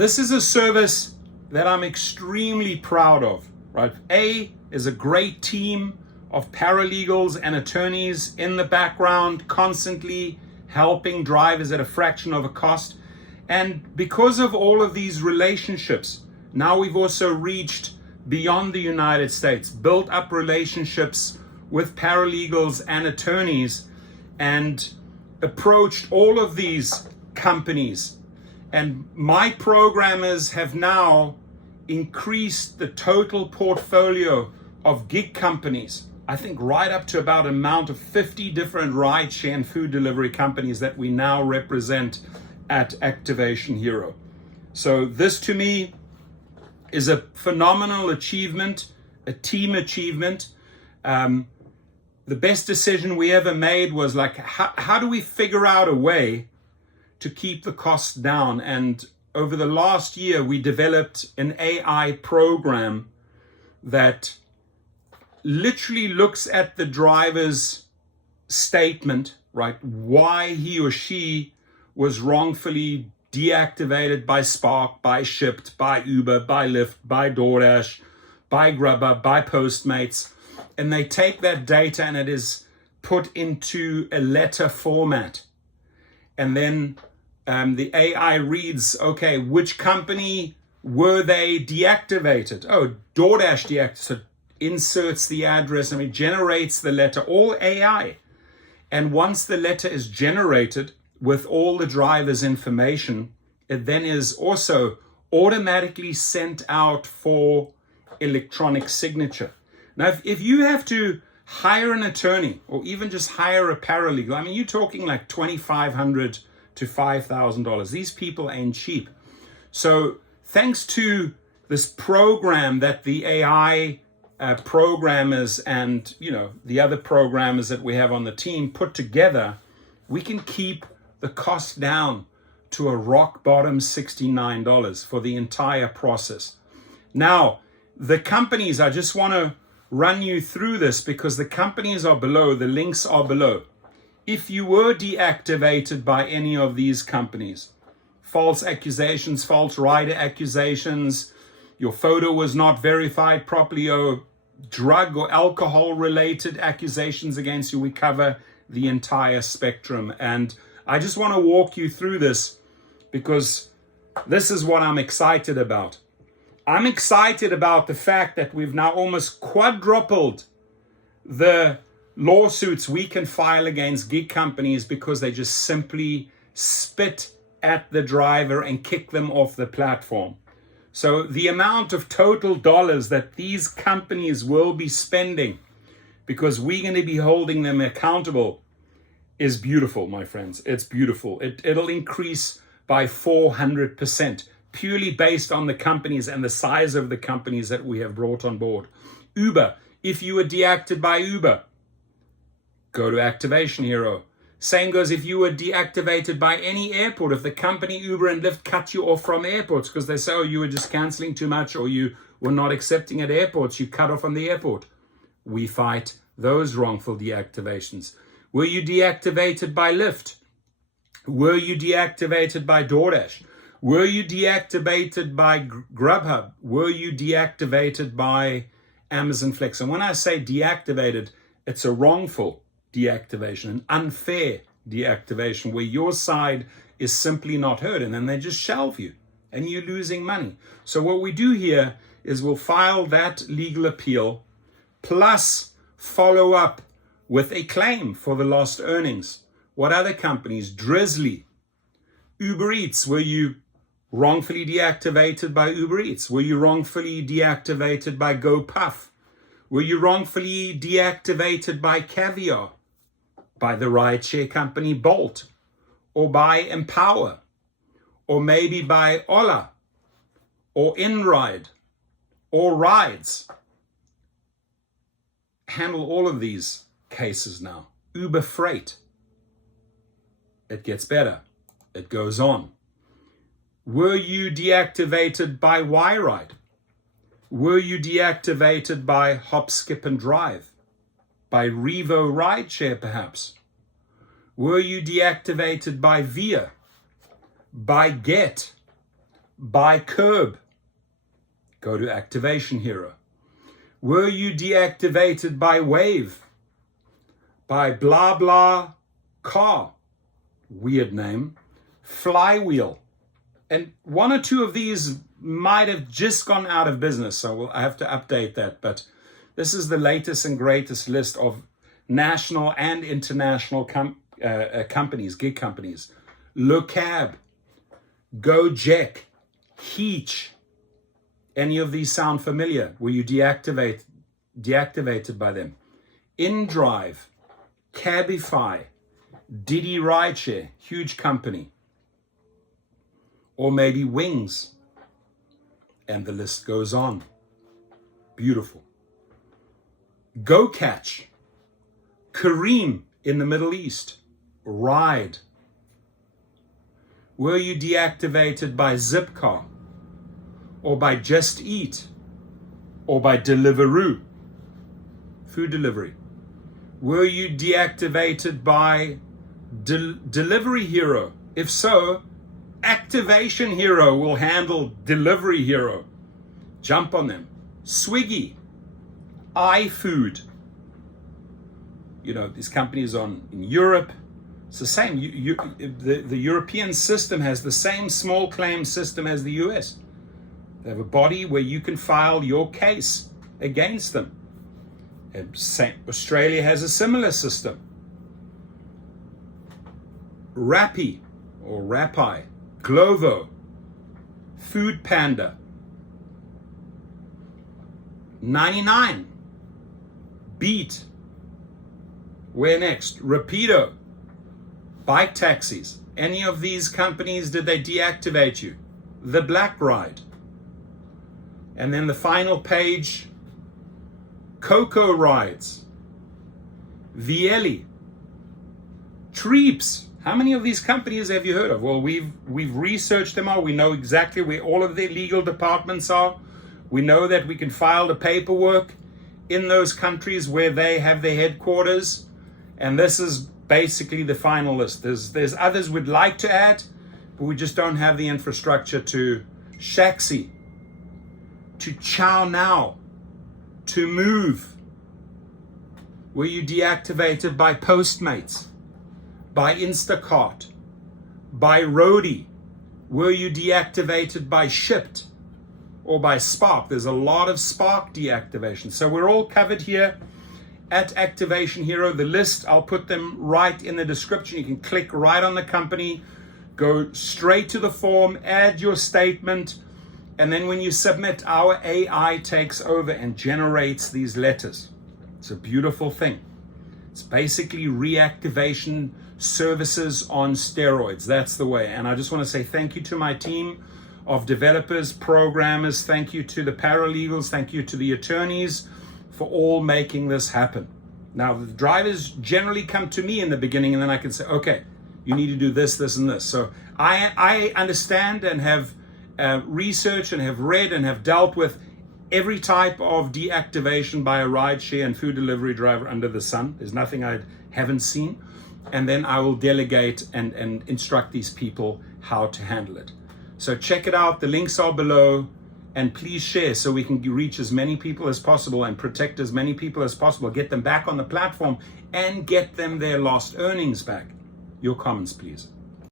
this is a service that I'm extremely proud of, right? A is a great team of paralegals and attorneys in the background, constantly helping drivers at a fraction of a cost. And because of all of these relationships, now we've also reached beyond the United States, built up relationships with paralegals and attorneys, and approached all of these companies. And my programmers have now increased the total portfolio of gig companies, I think right up to about an amount of 50 different rideshare and food delivery companies that we now represent at Activation Hero. So this to me is a phenomenal achievement, a team achievement. The best decision we ever made was like, how do we figure out a way to keep the costs down? And over the last year, we developed an AI program that literally looks at the driver's statement, right? Why he or she was wrongfully deactivated by Spark, by Shipt, by Uber, by Lyft, by DoorDash, by Grubhub, by Postmates. And they take that data and it is put into a letter format. And then the AI reads, okay, which company were they deactivated? Oh, DoorDash deactivated. So inserts the address and it generates the letter, all AI. And once the letter is generated with all the driver's information, it then is also automatically sent out for electronic signature. Now, if you have to hire an attorney or even just hire a paralegal, I mean, you're talking like $2,500 to $5,000. These people ain't cheap. So thanks to this program that the AI programmers and the other programmers that we have on the team put together, we can keep the cost down to a rock bottom $69 for the entire process. Now, the companies, I just want to run you through this because the companies are below, the links are below. If you were deactivated by any of these companies, false accusations, false rider accusations, your photo was not verified properly, or drug or alcohol related accusations against you, we cover the entire spectrum. And I just want to walk you through this because this is what I'm excited about. I'm excited about the fact that we've now almost quadrupled the lawsuits we can file against gig companies because they just simply spit at the driver and kick them off the platform. So the amount of total dollars that these companies will be spending because we're going to be holding them accountable is beautiful, my friends. It's beautiful. It'll increase by 400%, purely based on the companies and the size of the companies that we have brought on board. Uber, if you were deactivated by Uber, go to Activation Hero. Same goes if you were deactivated by any airport. If the company Uber and Lyft cut you off from airports because they say, oh, you were just canceling too much or you were not accepting at airports, you cut off from the airport. We fight those wrongful deactivations. Were you deactivated by Lyft? Were you deactivated by DoorDash? Were you deactivated by Grubhub? Were you deactivated by Amazon Flex? And when I say deactivated, it's a wrongful deactivation, an unfair deactivation where your side is simply not heard and then they just shelve you and you're losing money. So what we do here is we'll file that legal appeal plus follow up with a claim for the lost earnings. What other companies? Drizzly, UberEats, were you wrongfully deactivated by UberEats? Were you wrongfully deactivated by GoPuff? Were you wrongfully deactivated by Caviar, by the rideshare company Bolt, or by Empower, or maybe by OLA, or Inride, or Rides? Handle all of these cases now. Uber Freight. It gets better. It goes on. Were you deactivated by YRide? Were you deactivated by Hop, Skip and Drive? By REVO Rideshare perhaps? Were you deactivated by Via? By Gett? by Curb? Go to Activation Hero. Were you deactivated by Wave? By BlaBlaCar? Weird name. Flywheel. And one or two of these might have just gone out of business, so I have to update that. But this is the latest and greatest list of national and international companies, gig companies. LeCab, Gojek, Heetch. Any of these sound familiar? Were you deactivated by them? InDrive, Cabify, DiDi Rideshare, huge company. Or maybe Wingz. And the list goes on. Beautiful. GoCatch, Careem in the Middle East, Ryde. Were you deactivated by Zipcar? Or by Just Eat? Or by Deliveroo? Food delivery. Were you deactivated by Delivery Hero? If so, Activation Hero will handle Delivery Hero. Jump on them. Swiggy, iFood. You know, these companies in Europe, it's the same. The European system has the same small claim system as the US. They have a body where you can file your case against them. Australia has a similar system. Rappi or Rappi, Glovo, Food Panda, 99, Beat, where next? Rapido, bike taxis. Any of these companies, did they deactivate you? The Black Ride. And then the final page, Coco Rides, Vieli, Treeps. How many of these companies have you heard of? Well, we've researched them all. We know exactly where all of their legal departments are. We know that we can file the paperwork in those countries where they have their headquarters. And this is basically the final list. There's others we'd like to add, but we just don't have the infrastructure to Shaxi, to Chow Now, to Move. Were you deactivated by Postmates? By Instacart? By Roadie? Were you deactivated by Shipt or by Spark? There's a lot of Spark deactivation. So we're all covered here at Activation Hero. The list, I'll put them right in the description. You can click right on the company, go straight to the form, add your statement, and then when you submit, our AI takes over and generates these letters. It's a beautiful thing. It's basically reactivation services on steroids. That's the way. And I just want to say thank you to my team of developers, programmers. Thank you to the paralegals. Thank you to the attorneys for all making this happen. Now, the drivers generally come to me in the beginning, and then I can say, okay, you need to do this, this, and this. So I understand and have researched and have read and have dealt with every type of deactivation by a rideshare and food delivery driver under the sun. There's nothing I haven't seen. And then I will delegate and instruct these people how to handle it. So check it out. The links are below. And please share so we can reach as many people as possible and protect as many people as possible. Get them back on the platform and get them their lost earnings back. Your comments, please.